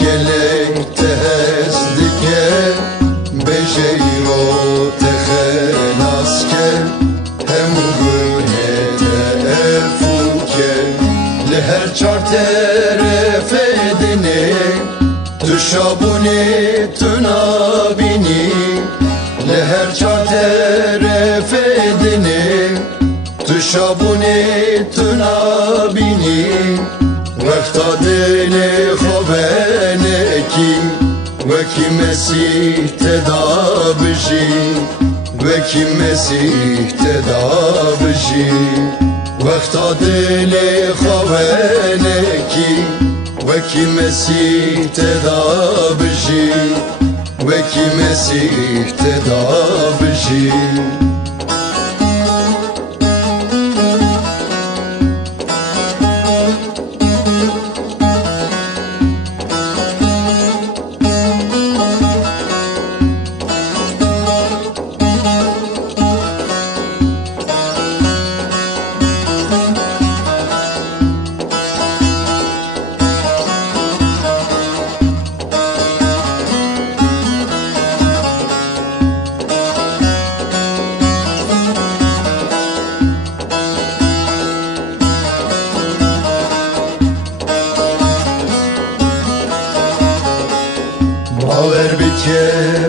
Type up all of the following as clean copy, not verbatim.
gelek tezdike Bejeyro tehenaske Hem gülhete efuke Leher çar teref edine Tüşabuni tünabini Leher çar teref edine Tüşabuni tünabini Vekta dili khobeneki Veki Mesih tedabıji Veki Mesih tedabıji Vekta dili khobeneki Veki Mesih tedabıji Veki Mesih tedabıji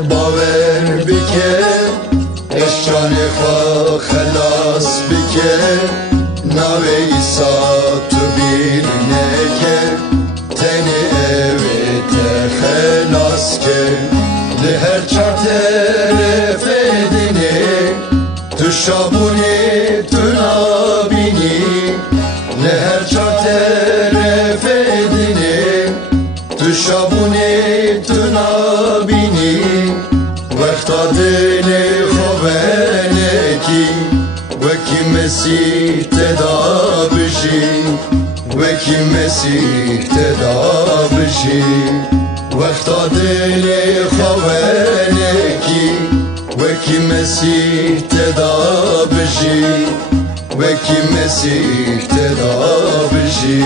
باور بکه اشچان خواه خلاص بکه ناو ایسا تو بیر نکه تنی اویت خلاص که لهر چار طرف دینه تو شابونی تو نابینی لهر چار طرف دینه تو شابونی تو نابینی وقتا دل خوبنکی وکی مسیح تدا بشی وکی مسیح تدا بشی وقتا دل خوبنکی وکی مسیح تدا بشی وکی مسیح تدا بشی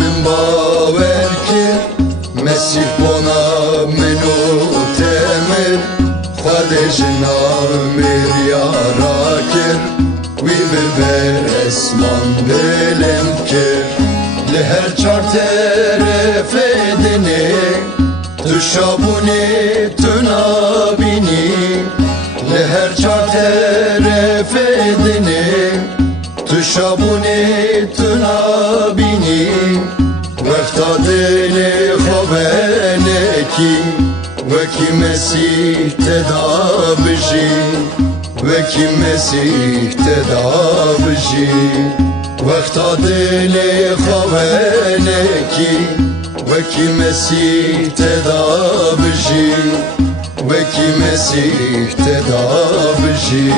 من باور کر مسیح بنا منو تمر خودش نامر یارا کر وی ببر اسمان دلم کر لهر چار طرف دنه تو شابونی تو نابینی لهر چار طرف دنه تو شابونی تو نابینی وقتا دل خوبنکی وکی مسیح تدا بشی وکی مسیح تدا بشی وقتا دل خوبنکی وکی مسیح تدا بشی وکی مسیح تدا بشی